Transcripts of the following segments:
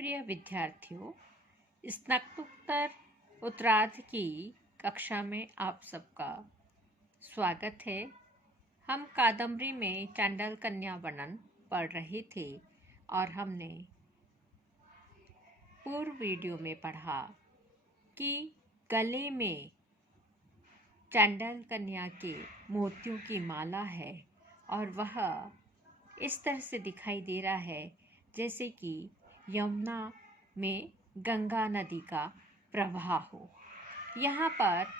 प्रिय विद्यार्थियों, स्नातकोत्तर उत्तरार्ध की कक्षा में आप सबका स्वागत है। हम कादम्बरी में चांडाल कन्या वर्णन पढ़ रहे थे और हमने पूर्व वीडियो में पढ़ा कि गले में चांडाल कन्या के मोतियों की माला है और वह इस तरह से दिखाई दे रहा है जैसे कि यमुना में गंगा नदी का प्रवाह हो। यहाँ पर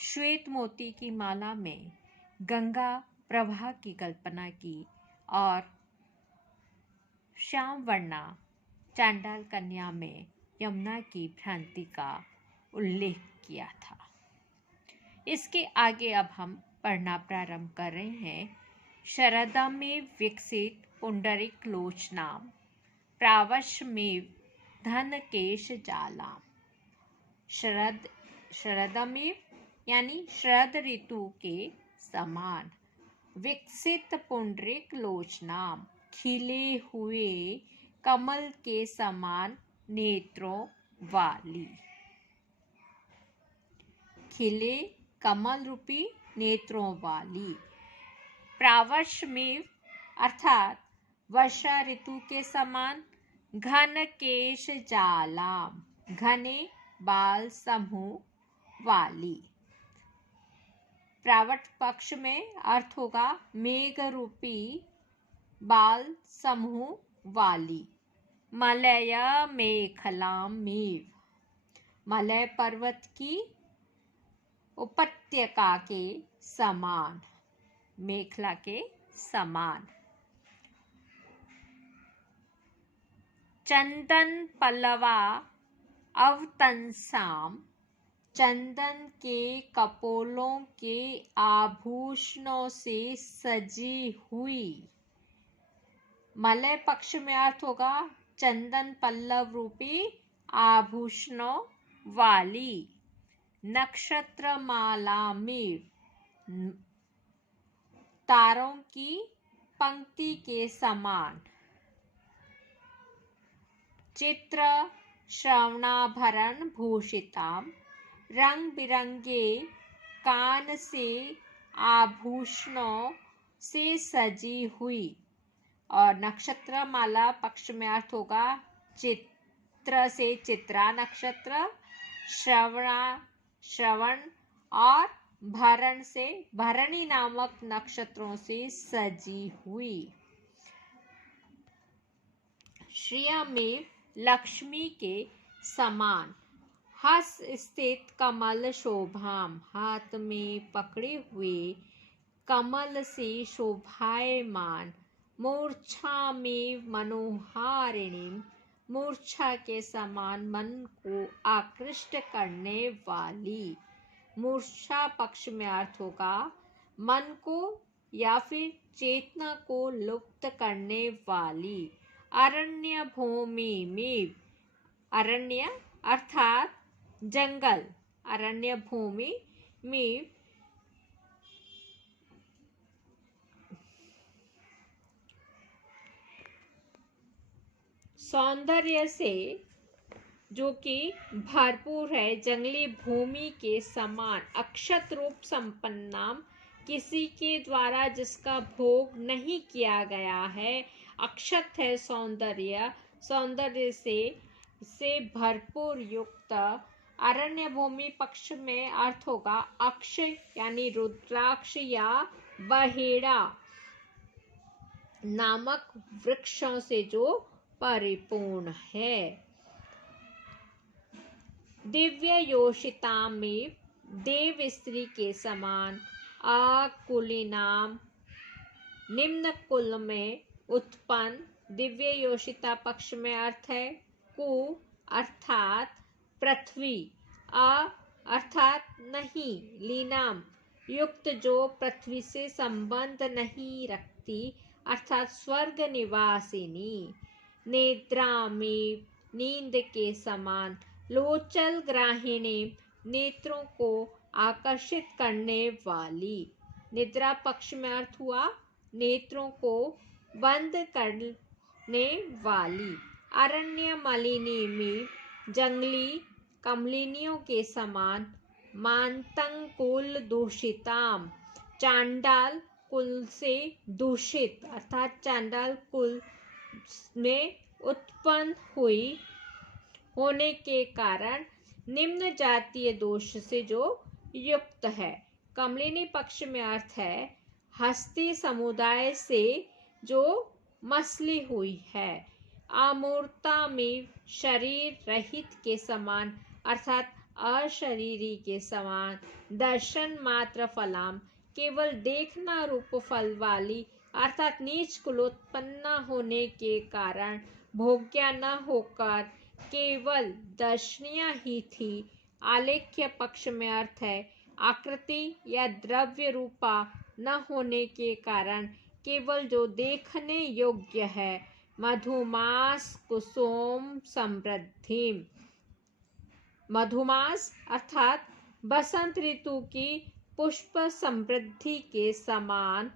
श्वेत मोती की माला में गंगा प्रवाह की कल्पना की और श्याम वर्णा चांडाल कन्या में यमुना की भ्रांति का उल्लेख किया था। इसके आगे अब हम पढ़ना प्रारंभ कर रहे हैं। शरदा में विकसित पुंडरिक लोचनाम प्रावश्यमेव धनकेश जालाम। शरदमेव यानी शरद ऋतु के समान, विकसित पुंडरिक लोचनाम खिले हुए कमल के समान नेत्रों वाली। खिले कमल रूपी नेत्रों वाली। प्रावश्यमेव अर्थात वर्षा ऋतु के समान, घन केश जालाम घने बाल समूह वाली। प्रावट पक्ष में अर्थ होगा मेघ रूपी बाल समूह वाली। मलय मेखलाम मेव, मलय पर्वत की उपत्यका के समान, मेखला के समान। चंदन पल्लवा अवतंसाम, चंदन के कपोलों के आभूषणों से सजी हुई। मलय पक्ष में अर्थ होगा चंदन पल्लव रूपी आभूषणों वाली। नक्षत्र माला में तारों की पंक्ति के समान। चित्र श्रवणाभरण भूषिताम, रंग बिरंगे कान से आभूषणों से सजी हुई। और नक्षत्र माला पक्ष में अर्थ होगा चित्र से चित्रा नक्षत्र, श्रवण और भरण से भरणी नामक नक्षत्रों से सजी हुई। श्रिया में लक्ष्मी के समान, हस स्थित कमल शोभाम, हाथ में पकड़े हुए कमल से शोभायमान। मूर्छा में मनोहारिणी, मूर्छा के समान मन को आकृष्ट करने वाली। मूर्छा पक्ष में अर्थ होगा मन को या फिर चेतना को लुप्त करने वाली। अरण्य भूमि में, अरण्य अर्थात जंगल, अरण्य भूमि में सौंदर्य से जो कि भरपूर है, जंगली भूमि के समान। अक्षत रूप संपन्नाम, किसी के द्वारा जिसका भोग नहीं किया गया है। अक्षत है सौंदर्य, सौंदर्य से भरपूर युक्त। अरण्य भूमि पक्ष में अर्थ होगा अक्ष यानी रुद्राक्ष या बहेड़ा नामक वृक्षों से जो परिपूर्ण है। दिव्य योषिता में देव स्त्री के समान। अकुलिनाम निम्न कुल में उत्पन्न। दिव्य योषिता पक्ष में अर्थ है कु अर्थात पृथ्वी, अ अर्थात नहीं, लीनाम युक्त जो पृथ्वी से संबंध नहीं रखती अर्थात स्वर्ग निवासिनी। नेत्रा में नींद के समान। लोचल ग्राहिणी नेत्रों को आकर्षित करने वाली। निद्रा पक्ष में अर्थ हुआ नेत्रों को बंद करने वाली। अरण्य मालिनी में जंगली कमलिनियों के समान मांतंग कुल दूषिताम, चांडाल कुल से दूषित अर्थात चांडाल कुल में उत्पन्न हुई होने के कारण निम्न जातीय दोष से जो युक्त है। कमलिनी पक्ष में अर्थ है हस्ती समुदाय से जो मसली हुई है। अमूर्ता में शरीर रहित के समान अर्थात अशरीरी के समान। दर्शन मात्र फलाम, केवल देखना रूप फल वाली अर्थात नीच कुलोत्पन्न होने के कारण भोग्या न होकर केवल दर्शनीय ही थी। आलेख्य पक्ष में अर्थ है आकृति या द्रव्य रूपा न होने के कारण केवल जो देखने योग्य है। मधुमास कुसुम समृद्धि, मधुमास अर्थात बसंत ऋतु की पुष्प समृद्धि के समान।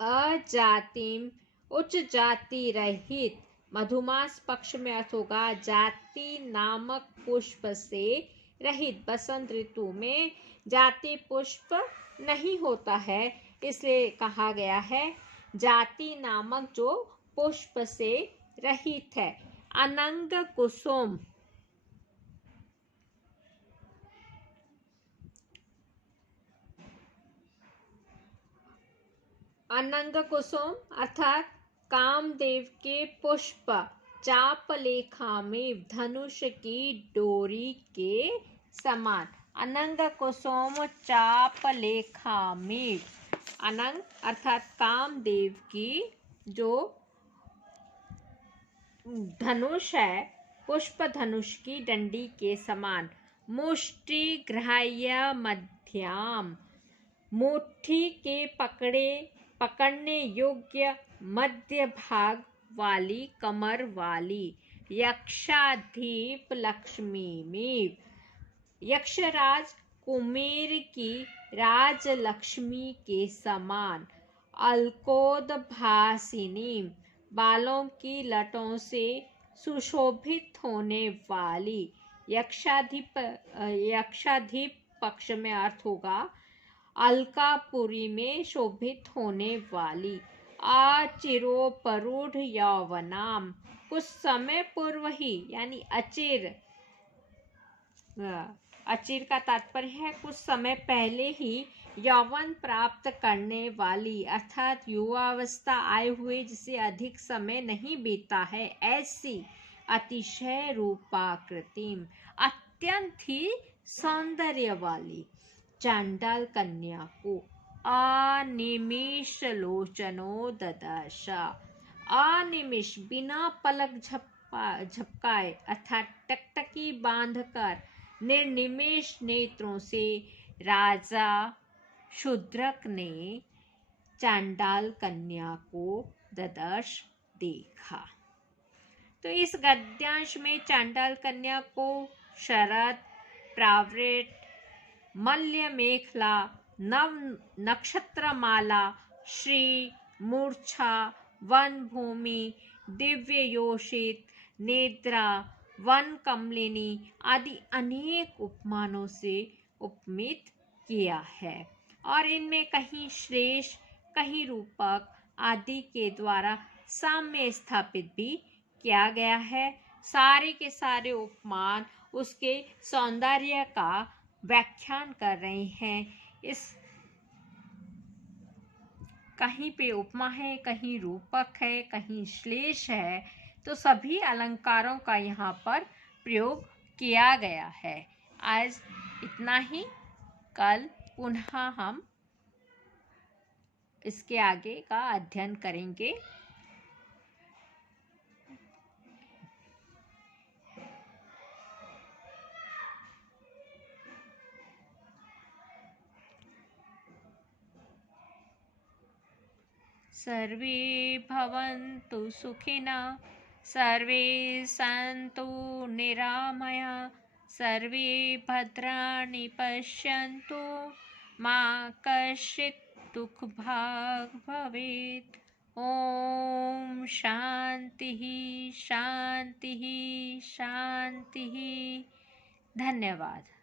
अजातिम उच्च जाति रहित, मधुमास पक्ष में अर्थ होगा जाति नामक पुष्प से रहित। बसंत ऋतु में जाति पुष्प नहीं होता है, इसलिए कहा गया है जाति नामक जो पुष्प से रहित है। अनंग कुसुम, अनंग कुसुम अर्थात कामदेव के पुष्प चापलेखा में धनुष की डोरी के समान। अनंग कुसुम चापलेखा में, अनंग अर्थात कामदेव की जो धनुष है पुष्प धनुष की डंडी के समान। मुष्टि ग्राह्य मध्यम, मुट्ठी के पकड़ने योग्य मध्य भाग वाली कमर वाली। यक्षाधीप लक्ष्मी में, यक्षराज कुमेर की राजलक्ष्मी के समान। अलकोद भासिनी, बालों की लटों से सुशोभित होने वाली। यक्षाधीप पक्ष में अर्थ होगा अलकापुरी में शोभित होने वाली। अचिरोपरूढ़ यौवनाम, कुछ समय पूर्व ही यानी अचिर, अचिर का तात्पर्य है कुछ समय पहले ही यौवन प्राप्त करने वाली अर्थात युवावस्था आए हुए जिसे अधिक समय नहीं बीता है, ऐसी अतिशय रूपाकृतिम अत्यंत ही सौंदर्य वाली चांडाल कन्या को अनिमिष लोचनो ददश। अनिमिष बिना पलक झपकाए अर्थात टकटकी बांधकर निर्निमेष नेत्रों से राजा शूद्रक ने चांडाल कन्या को ददर्श देखा। तो इस गद्यांश में चांडाल कन्या को शरद, प्रावृत, मल्य मेखला, नव नक्षत्रमाला, श्री, मूर्छा, वन भूमि, दिव्य योषित, नेद्रा, वन कमलिनी आदि अनेक उपमानों से उपमित किया है और इनमें कहीं श्रेष्ठ कहीं रूपक आदि के द्वारा साम्य स्थापित भी किया गया है। सारे के सारे उपमान उसके सौंदर्य का व्याख्यान कर रहे हैं। इस कहीं पे उपमा है, कहीं रूपक है, कहीं श्लेष है, तो सभी अलंकारों का यहाँ पर प्रयोग किया गया है। आज इतना ही, कल पुनः हम इसके आगे का अध्ययन करेंगे। सर्वे भवन्तु सुखिनः, सर्वे सन्तु निरामयाः, सर्वे भद्राणि पश्यन्तु, मा कश्चित् दुःखभाग् भवेत्। ॐ शान्ति। शांति शांति शांति। धन्यवाद।